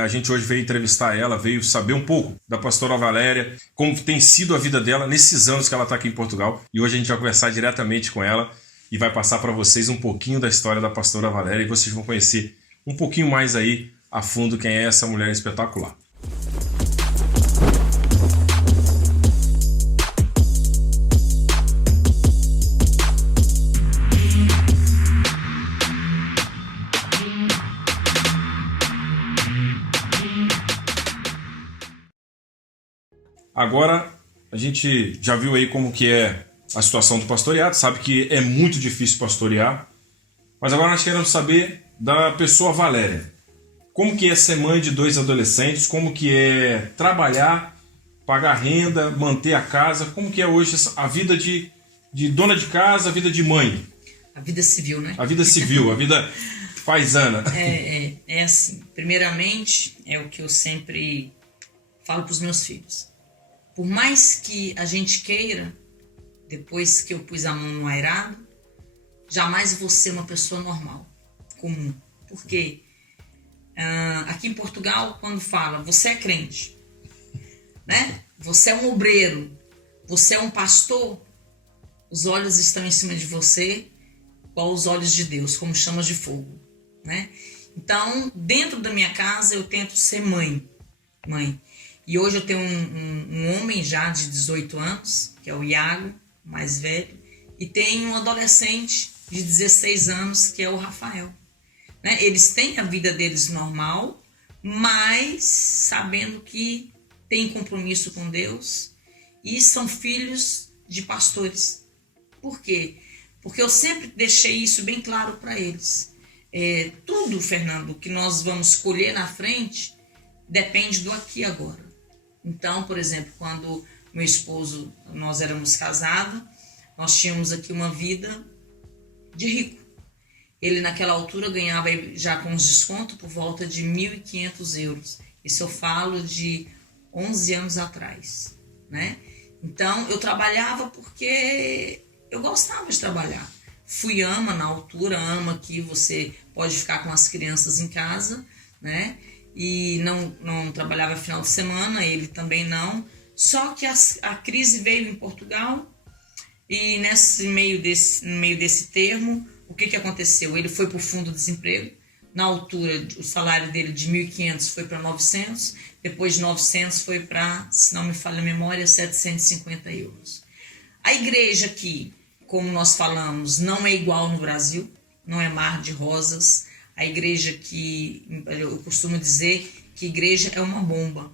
A gente hoje veio entrevistar ela, veio saber um pouco da pastora Valéria, como tem sido a vida dela nesses anos que ela está aqui em Portugal. E hoje a gente vai conversar diretamente com ela e vai passar para vocês um pouquinho da história da pastora Valéria e vocês vão conhecer um pouquinho mais aí a fundo quem é essa mulher espetacular. Agora, a gente já viu aí como que é a situação do pastoreado, sabe que é muito difícil pastorear, mas agora nós queremos saber da pessoa Valéria. Como que é ser mãe de 2 adolescentes, como que é trabalhar, pagar renda, manter a casa, como que é hoje a vida de dona de casa, a vida de mãe? A vida civil, né? A vida civil, a vida paisana. É assim, primeiramente, é o que eu sempre falo para os meus filhos. Por mais que a gente queira, depois que eu pus a mão no airado, jamais vou ser uma pessoa normal, comum. Por quê? Aqui em Portugal, quando fala, você é crente, né? Você é um obreiro, você é um pastor, os olhos estão em cima de você, igual os olhos de Deus, como chamas de fogo, né? Então, dentro da minha casa, eu tento ser mãe. E hoje eu tenho um homem já de 18 anos, que é o Iago, mais velho, e tenho um adolescente de 16 anos, que é o Rafael. Né? Eles têm a vida deles normal, mas sabendo que têm compromisso com Deus e são filhos de pastores. Por quê? Porque eu sempre deixei isso bem claro para eles. Tudo, Fernando, que nós vamos colher na frente depende do aqui e agora. Então, por exemplo, quando meu esposo, nós éramos casados, nós tínhamos aqui uma vida de rico. Ele naquela altura ganhava já com os descontos por volta de 1.500 euros. Isso eu falo de 11 anos atrás, né? Então, eu trabalhava porque eu gostava de trabalhar. Fui ama na altura, ama que você pode ficar com as crianças em casa, né? E não trabalhava final de semana, ele também não. Só que a crise veio em Portugal e no meio desse termo, o que aconteceu? Ele foi para o fundo de desemprego. Na altura, o salário dele de 1.500 foi para 900, depois de 900 foi para, se não me falha a memória, 750 euros. A igreja aqui, como nós falamos, não é igual no Brasil, não é mar de rosas. A igreja que, eu costumo dizer que igreja é uma bomba.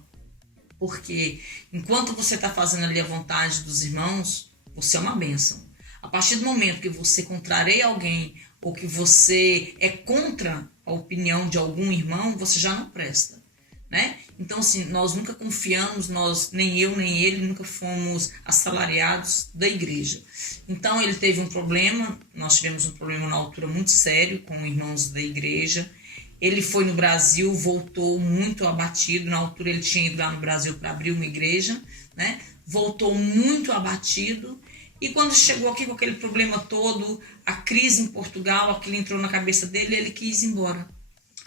Porque enquanto você está fazendo ali a vontade dos irmãos, você é uma bênção. A partir do momento que você contraria alguém ou que você é contra a opinião de algum irmão, você já não presta, né? Então, assim, nós nunca confiamos, nem eu nem ele, nunca fomos assalariados da igreja. Então, ele teve um problema, nós tivemos um problema na altura muito sério com irmãos da igreja. Ele foi no Brasil, voltou muito abatido. Na altura, ele tinha ido lá no Brasil para abrir uma igreja, né? Voltou muito abatido. E quando chegou aqui com aquele problema todo, a crise em Portugal, aquilo entrou na cabeça dele, ele quis ir embora.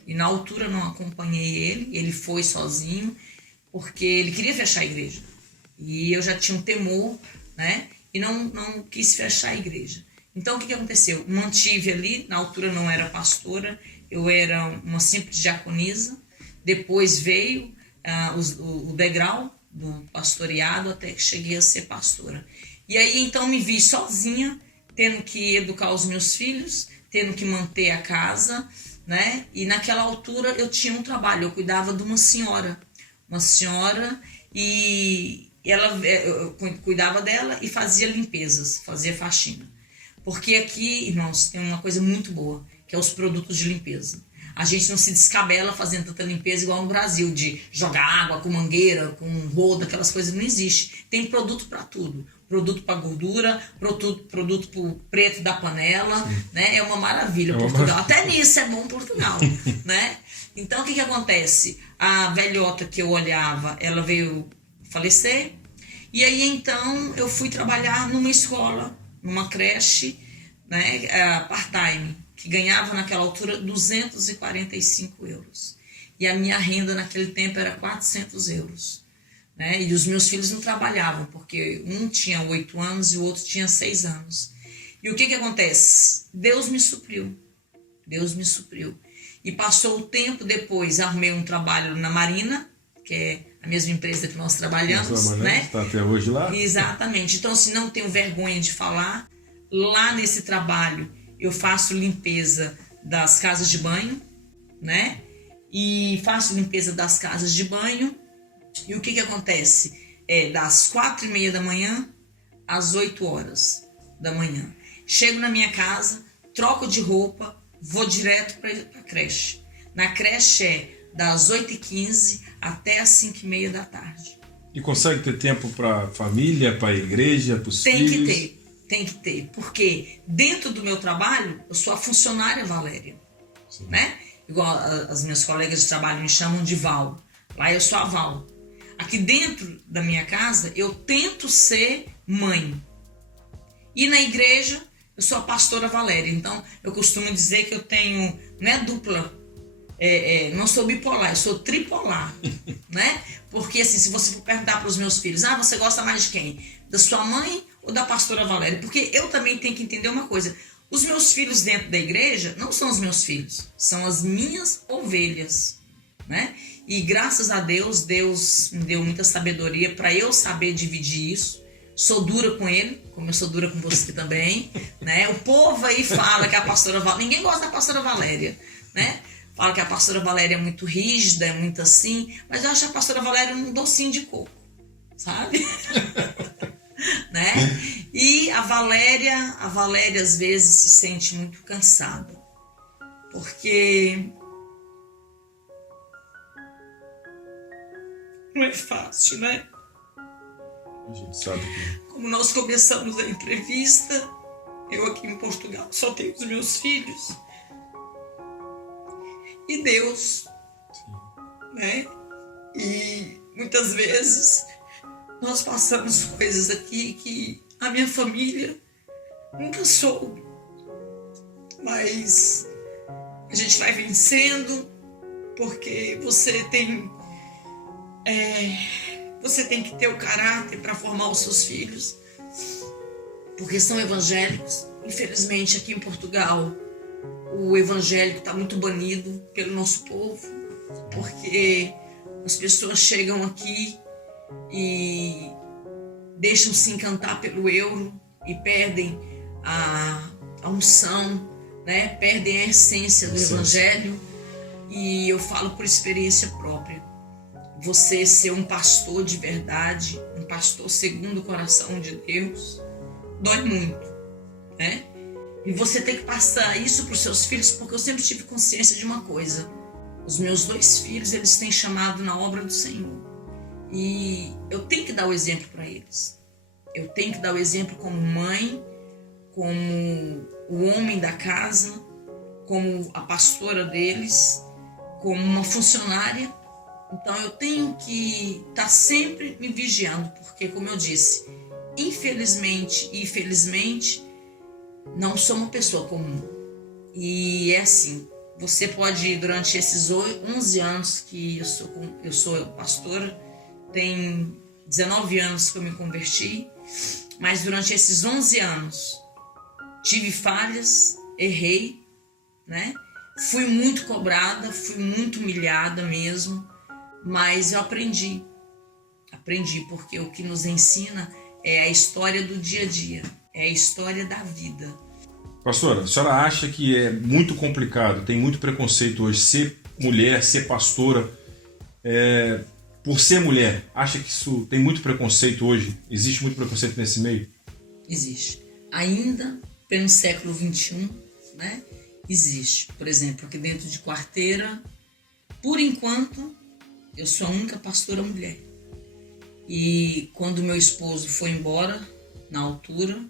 E na altura não acompanhei ele foi sozinho, porque ele queria fechar a igreja. E eu já tinha um temor, né? E não quis fechar a igreja. Então o que aconteceu? Mantive ali, na altura não era pastora, eu era uma simples diaconisa. Depois veio o degrau do pastoreado até que cheguei a ser pastora. E aí então me vi sozinha, tendo que educar os meus filhos, tendo que manter a casa, né? E naquela altura eu tinha um trabalho, eu cuidava de uma senhora e eu cuidava dela e fazia limpezas, fazia faxina. Porque aqui, irmãos, tem uma coisa muito boa, que é os produtos de limpeza. A gente não se descabela fazendo tanta limpeza igual no Brasil, de jogar água com mangueira, com roda, aquelas coisas não existe. Tem produto para tudo. Produto para gordura, produto para o preto da panela, né? É uma maravilha Portugal. Até nisso é bom Portugal, né? Então, o que acontece? A velhota que eu olhava, ela veio falecer. E aí, então, eu fui trabalhar numa escola, numa creche, né? Part-time, que ganhava naquela altura 245 euros. e a minha renda naquele tempo era 400 euros. Né? E os meus filhos não trabalhavam, porque um tinha 8 anos e o outro tinha 6 anos. E o que acontece? Deus me supriu. Deus me supriu. E passou o tempo, depois arrumei um trabalho na Marina, que é a mesma empresa que nós trabalhamos, né? Está até hoje lá? Exatamente. Então, assim, não tenho vergonha de falar. Lá nesse trabalho, eu faço limpeza das casas de banho, né? E faço limpeza das casas de banho. E o que acontece? Das 4h30 da manhã às 8 horas da manhã. Chego na minha casa, troco de roupa, vou direto para a creche. Na creche é das 8h15 até as 5h30 da tarde. E consegue ter tempo para a família, para a igreja, para os filhos? Tem que ter. Porque dentro do meu trabalho, eu sou a funcionária Valéria. Sim. Né? Igual as minhas colegas de trabalho me chamam de Val. Lá eu sou a Val. Aqui dentro da minha casa, eu tento ser mãe. E na igreja, eu sou a pastora Valéria. Então, eu costumo dizer que eu tenho, não é dupla, não sou bipolar, eu sou tripolar. Né? Porque, assim, se você for perguntar para os meus filhos, você gosta mais de quem? Da sua mãe ou da pastora Valéria? Porque eu também tenho que entender uma coisa. Os meus filhos dentro da igreja não são os meus filhos, são as minhas ovelhas. Né? E graças a Deus, Deus me deu muita sabedoria para eu saber dividir isso. Sou dura com ele, como eu sou dura com você também, né? O povo aí fala que a pastora Valéria... Ninguém gosta da pastora Valéria, né? Fala que a pastora Valéria é muito rígida, é muito assim, mas eu acho a pastora Valéria um docinho de coco, sabe? Né? E a Valéria às vezes se sente muito cansada, porque não é fácil, né? A gente sabe que... Como nós começamos a entrevista, eu aqui em Portugal só tenho os meus filhos. E Deus. Sim. Né? E muitas vezes nós passamos coisas aqui que a minha família nunca soube. Mas a gente vai vencendo, porque você tem que ter o caráter para formar os seus filhos, porque são evangélicos. Infelizmente, aqui em Portugal, o evangélico está muito banido pelo nosso povo, porque as pessoas chegam aqui e deixam-se encantar pelo euro e perdem a unção, né? Perdem a essência do evangelho. E eu falo por experiência própria. Você ser um pastor de verdade, um pastor segundo o coração de Deus, dói muito, né? E você tem que passar isso para os seus filhos, porque eu sempre tive consciência de uma coisa. Os meus 2 filhos, eles têm chamado na obra do Senhor. E eu tenho que dar o exemplo para eles. Eu tenho que dar o exemplo como mãe, como o homem da casa, como a pastora deles, como uma funcionária. Então eu tenho que estar sempre me vigiando, porque, como eu disse, infelizmente e felizmente, não sou uma pessoa comum. E é assim, você pode, durante esses 11 anos que eu sou pastora, tem 19 anos que eu me converti, mas durante esses 11 anos tive falhas, errei, né? Fui muito cobrada, fui muito humilhada mesmo, mas eu aprendi, porque o que nos ensina é a história do dia a dia, é a história da vida. Pastora, a senhora acha que é muito complicado, tem muito preconceito hoje, ser mulher, ser pastora, por ser mulher? Acha que isso tem muito preconceito hoje? Existe muito preconceito nesse meio? Existe. Ainda, pelo século XXI, né? Existe. Por exemplo, aqui dentro de Quarteira, por enquanto, eu sou a única pastora mulher. E quando meu esposo foi embora, na altura,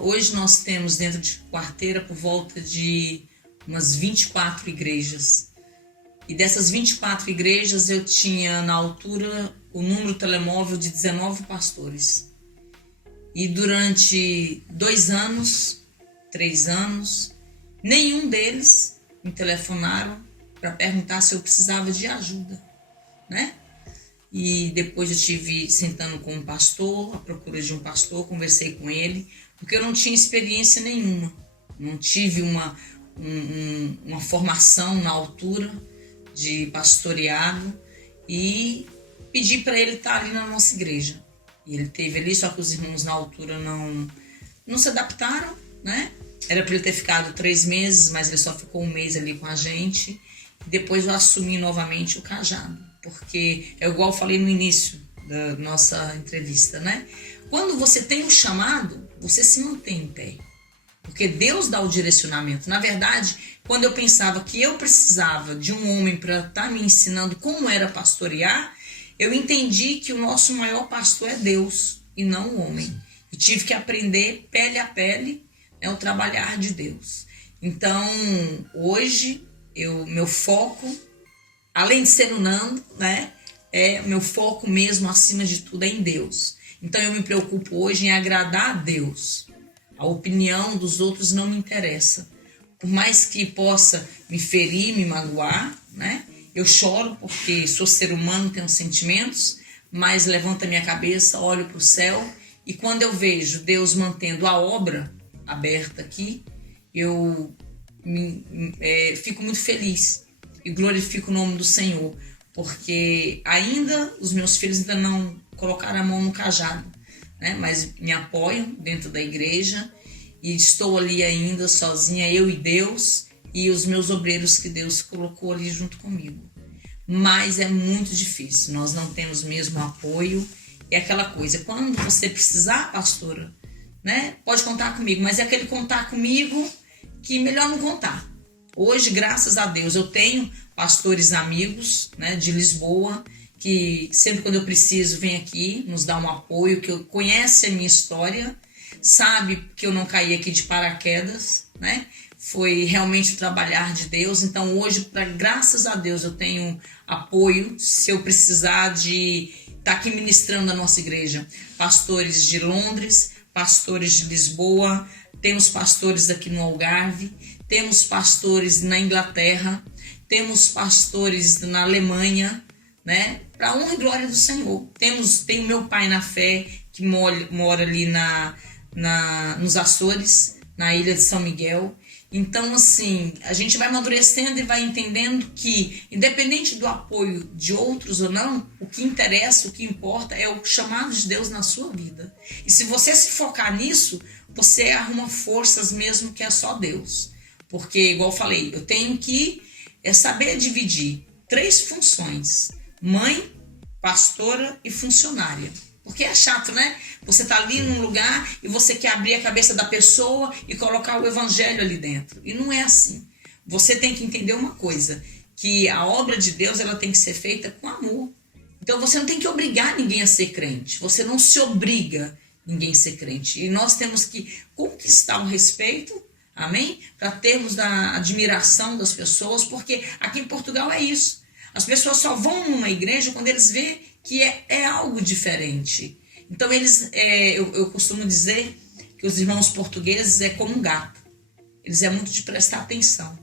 hoje nós temos dentro de Quarteira por volta de umas 24 igrejas. E dessas 24 igrejas eu tinha na altura o número telemóvel de 19 pastores. E durante 2 anos, 3 anos, nenhum deles me telefonaram para perguntar se eu precisava de ajuda, né? E depois eu estive sentando com um pastor, à procura de um pastor, conversei com ele, porque eu não tinha experiência nenhuma, não tive uma formação na altura de pastoreado, e pedi para ele estar ali na nossa igreja. E ele esteve ali, só que os irmãos na altura não se adaptaram, né? Era para ele ter ficado 3 meses, mas ele só ficou 1 mês ali com a gente. Depois eu assumi novamente o cajado, porque é igual eu falei no início da nossa entrevista, né? Quando você tem um chamado, você se mantém em pé, porque Deus dá o direcionamento. Na verdade, quando eu pensava que eu precisava de um homem para estar me ensinando como era pastorear, eu entendi que o nosso maior pastor é Deus e não o homem. E tive que aprender pele a pele, né, o trabalhar de Deus. Então, hoje, meu foco, além de ser no Nando, né, meu foco mesmo, acima de tudo, é em Deus. Então, eu me preocupo hoje em agradar a Deus. A opinião dos outros não me interessa. Por mais que possa me ferir, me magoar, né? Eu choro porque sou ser humano, tenho sentimentos, mas levanto a minha cabeça, olho para o céu, e quando eu vejo Deus mantendo a obra aberta aqui, eu fico muito feliz e glorifico o nome do Senhor, porque ainda os meus filhos ainda não colocaram a mão no cajado, né? Mas me apoiam dentro da igreja, e estou ali ainda sozinha, eu e Deus, e os meus obreiros que Deus colocou ali junto comigo. Mas é muito difícil, nós não temos mesmo apoio. É aquela coisa, quando você precisar, pastora, né, pode contar comigo, mas é aquele contar comigo que melhor não contar. Hoje, graças a Deus, eu tenho pastores amigos, né, de Lisboa, que sempre quando eu preciso vem aqui, nos dá um apoio, que conhece a minha história, sabe que eu não caí aqui de paraquedas, né? Foi realmente o trabalhar de Deus. Então hoje, graças a Deus, eu tenho apoio se eu precisar de estar aqui ministrando a nossa igreja. Pastores de Londres, pastores de Lisboa, temos pastores aqui no Algarve, temos pastores na Inglaterra, temos pastores na Alemanha, né? Para honra e glória do Senhor. Tenho meu pai na fé, que mora ali nos Açores, na ilha de São Miguel. Então, assim, a gente vai amadurecendo e vai entendendo que, independente do apoio de outros ou não, o que interessa, o que importa é o chamado de Deus na sua vida. E se você se focar nisso, você arruma forças mesmo que é só Deus. Porque, igual eu falei, eu tenho que saber dividir 3 funções: mãe, pastora e funcionária. Porque é chato, né? Você tá ali num lugar e você quer abrir a cabeça da pessoa e colocar o evangelho ali dentro. E não é assim. Você tem que entender uma coisa, que a obra de Deus ela tem que ser feita com amor. Então você não tem que obrigar ninguém a ser crente. Você não se obriga ninguém a ser crente. E nós temos que conquistar o respeito, amém? Para termos a admiração das pessoas, porque aqui em Portugal é isso. As pessoas só vão numa igreja quando eles veem que é algo diferente. Então eu costumo dizer que os irmãos portugueses é como um gato. Eles é muito de prestar atenção.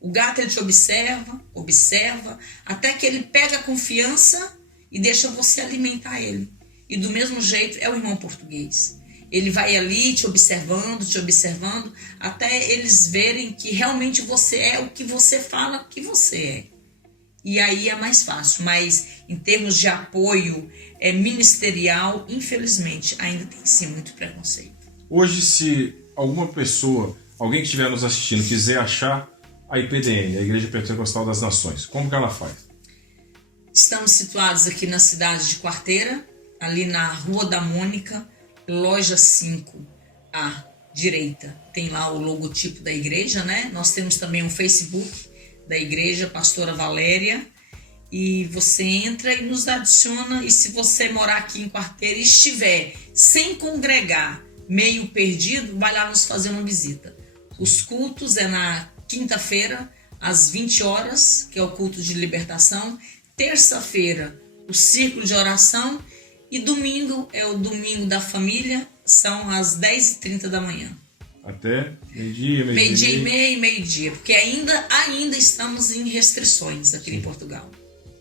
O gato ele te observa, até que ele pega a confiança e deixa você alimentar ele. E do mesmo jeito é o irmão português. Ele vai ali te observando, até eles verem que realmente você é o que você fala que você é. E aí é mais fácil, mas em termos de apoio ministerial, infelizmente, ainda tem sim muito preconceito. Hoje, se alguma pessoa, alguém que estiver nos assistindo, quiser achar a IPDN, a Igreja Pentecostal das Nações, como que ela faz? Estamos situados aqui na cidade de Quarteira, ali na Rua da Mônica, loja 5, à direita. Tem lá o logotipo da igreja, né? Nós temos também um Facebook da igreja, Pastora Valéria, e você entra e nos adiciona. E se você morar aqui em Quarteira e estiver sem congregar, meio perdido, vai lá nos fazer uma visita. Os cultos é na quinta-feira, às 20 horas, que é o culto de libertação. Terça-feira, o círculo de oração. E domingo é o domingo da família, são às 10h30 da manhã. Até meio-dia, Meio-dia e meia e meio-dia, porque ainda estamos em restrições aqui em Portugal.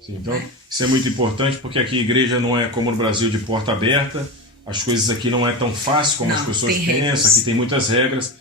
Sim, então isso é muito importante, porque aqui a igreja não é como no Brasil de porta aberta, as coisas aqui não é tão fácil como as pessoas pensam, aqui tem muitas regras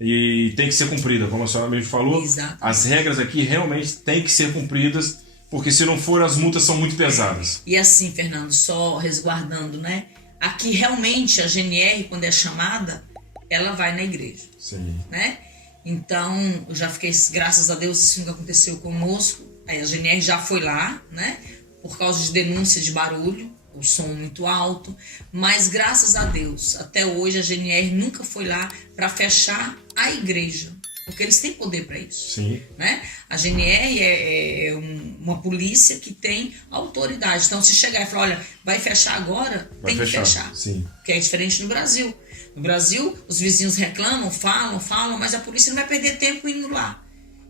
e tem que ser cumprida, como a senhora mesmo falou. Exato. As regras aqui realmente têm que ser cumpridas, porque se não for, as multas são muito pesadas. E assim, Fernando, só resguardando, né? Aqui realmente a GNR, quando é chamada, ela vai na igreja. Sim. Né? Então, eu já fiquei, graças a Deus, isso nunca aconteceu conosco. Aí a GNR já foi lá, né? Por causa de denúncia de barulho, o som muito alto. Mas, graças a Deus, até hoje a GNR nunca foi lá para fechar a igreja. Porque eles têm poder para isso. Sim. Né? A GNR é uma polícia que tem autoridade. Então, se chegar e falar, olha, vai fechar agora, tem que fechar. Sim. Que é diferente no Brasil. No Brasil, os vizinhos reclamam, falam, mas a polícia não vai perder tempo indo lá.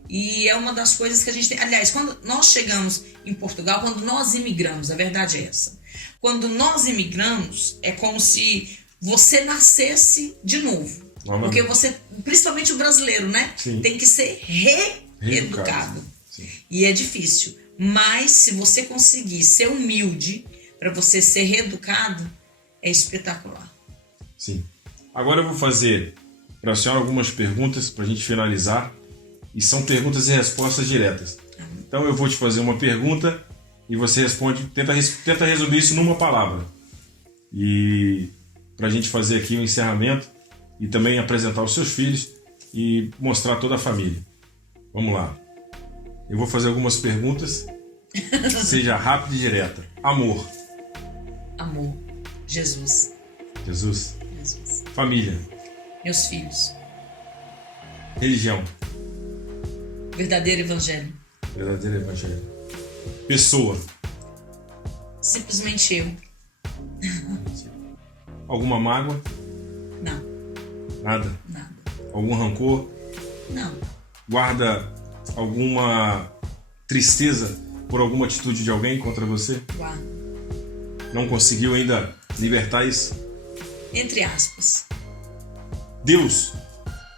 E é uma das coisas que a gente tem. Aliás, quando nós chegamos em Portugal, quando nós imigramos, a verdade é essa. Quando nós imigramos, é como se você nascesse de novo. Porque você, principalmente o brasileiro, né? Sim. Tem que ser reeducado. Sim. E é difícil. Mas se você conseguir ser humilde para você ser reeducado, é espetacular. Sim. Agora eu vou fazer para a senhora algumas perguntas para a gente finalizar. E são perguntas e respostas diretas. Então eu vou te fazer uma pergunta e você responde, tenta resumir isso numa palavra. E para a gente fazer aqui o encerramento e também apresentar os seus filhos e mostrar toda a família. Vamos lá. Eu vou fazer algumas perguntas, seja rápida e direta. Amor. Amor. Jesus. Jesus. Jesus. Família. Meus filhos. Religião. Verdadeiro evangelho. Verdadeiro evangelho. Pessoa. Simplesmente eu. Alguma mágoa? Não. Nada? Nada. Algum rancor? Não. Guarda alguma tristeza por alguma atitude de alguém contra você? Guarda. Não conseguiu ainda libertar isso? Entre aspas. Deus.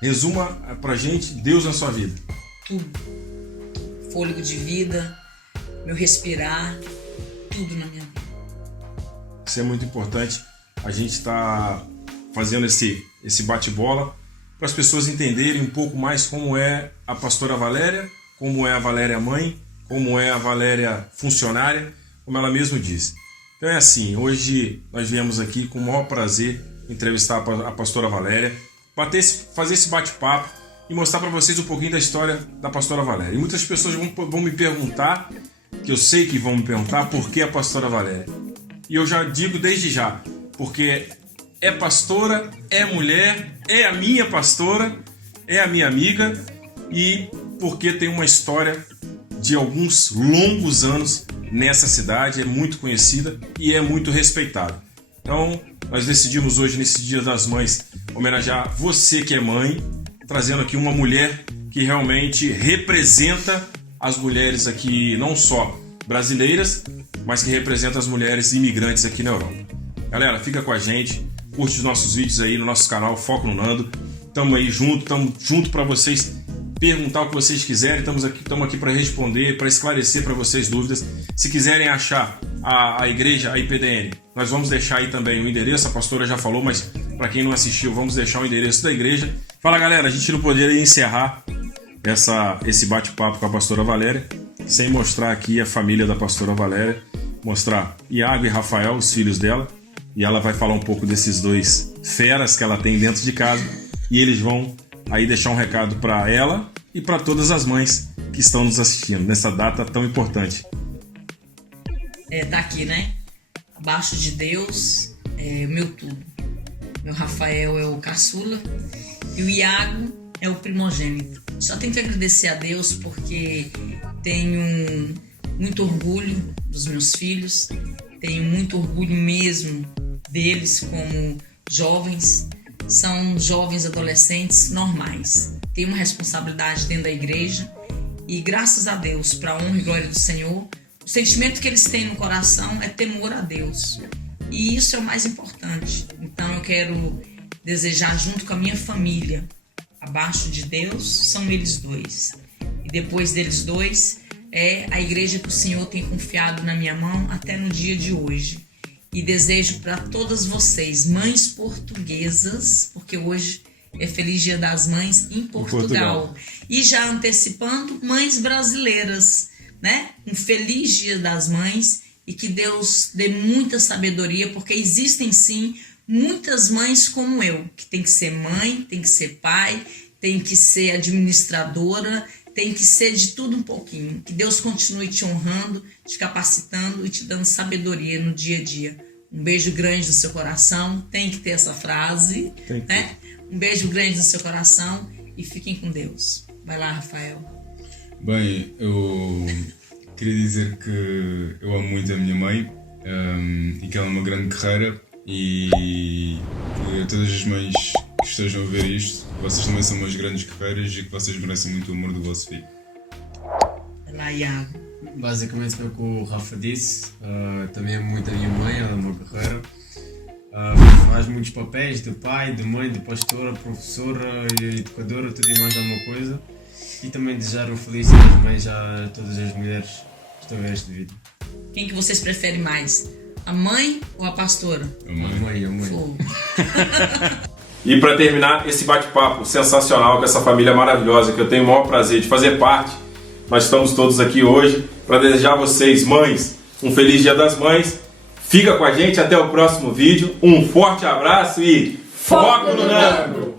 Resuma pra gente Deus na sua vida. Tudo. Fôlego de vida, meu respirar, tudo na minha vida. Isso é muito importante. A gente está fazendo esse bate-bola para as pessoas entenderem um pouco mais como é a pastora Valéria, como é a Valéria mãe, como é a Valéria funcionária, como ela mesma disse. Então é assim, hoje nós viemos aqui com o maior prazer entrevistar a pastora Valéria, fazer esse bate-papo e mostrar para vocês um pouquinho da história da pastora Valéria. E muitas pessoas vão me perguntar, que eu sei que vão me perguntar, por que a pastora Valéria? E eu já digo desde já, porque é pastora, é mulher, é a minha pastora, é a minha amiga e porque tem uma história de alguns longos anos nessa cidade, é muito conhecida e é muito respeitada. Então, nós decidimos hoje, nesse Dia das Mães, homenagear você que é mãe, trazendo aqui uma mulher que realmente representa as mulheres aqui, não só brasileiras, mas que representa as mulheres imigrantes aqui na Europa. Galera, fica com a gente, curte os nossos vídeos aí no nosso canal Foco no Nando. Estamos aí estamos junto para vocês perguntar o que vocês quiserem. Estamos aqui para responder, para esclarecer para vocês dúvidas. Se quiserem achar a igreja, a IPDN, nós vamos deixar aí também o endereço. A pastora já falou, mas para quem não assistiu, vamos deixar o endereço da igreja. Fala, galera, a gente não poderia encerrar esse bate-papo com a pastora Valéria sem mostrar aqui a família da pastora Valéria, mostrar Iago e Rafael, os filhos dela, e ela vai falar um pouco desses dois feras que ela tem dentro de casa, e eles vão aí deixar um recado para ela e para todas as mães que estão nos assistindo nessa data tão importante. Tá aqui, né? Abaixo de Deus é o meu tudo. Meu Rafael é o caçula e o Iago é o primogênito. Só tenho que agradecer a Deus porque tenho muito orgulho dos meus filhos, tenho muito orgulho mesmo deles como jovens. São jovens adolescentes normais. Tem uma responsabilidade dentro da igreja e graças a Deus, para a honra e glória do Senhor, o sentimento que eles têm no coração é temor a Deus. E isso é o mais importante. Então eu quero desejar junto com a minha família abaixo de Deus são eles dois. E depois deles dois é a igreja que o Senhor tem confiado na minha mão até no dia de hoje. E desejo para todas vocês, mães portuguesas, porque hoje é Feliz Dia das Mães em Portugal. E já antecipando, mães brasileiras, né? Um feliz Dia das Mães e que Deus dê muita sabedoria, porque existem sim muitas mães como eu, que tem que ser mãe, tem que ser pai, tem que ser administradora, tem que ser de tudo um pouquinho. Que Deus continue te honrando, te capacitando e te dando sabedoria no dia a dia. Um beijo grande no seu coração, tem que ter essa frase, né? Um beijo grande no seu coração e fiquem com Deus. Vai lá, Rafael. Bem, eu queria dizer que eu amo muito a minha mãe e que ela é uma grande guerreira e que a todas as mães que estejam a ver isto, vocês também são umas grandes guerreiras e que vocês merecem muito o amor do vosso filho. Vai lá, Iago. Basicamente foi o que o Rafa disse, também amo muito a minha mãe, ela é uma guerreira, faz muitos papéis de pai, de mãe, de pastora, professora, educadora, tudo e mais alguma coisa, e também desejar um feliz Dia das Mães a todas as mulheres que estão a ver este vídeo. Quem que vocês preferem mais? A mãe ou a pastora? A mãe. Fogo. E para terminar esse bate-papo sensacional com essa família maravilhosa que eu tenho o maior prazer de fazer parte, nós estamos todos aqui hoje para desejar a vocês, mães, um feliz Dia das Mães. Fica com a gente até o próximo vídeo. Um forte abraço e foco no Nando!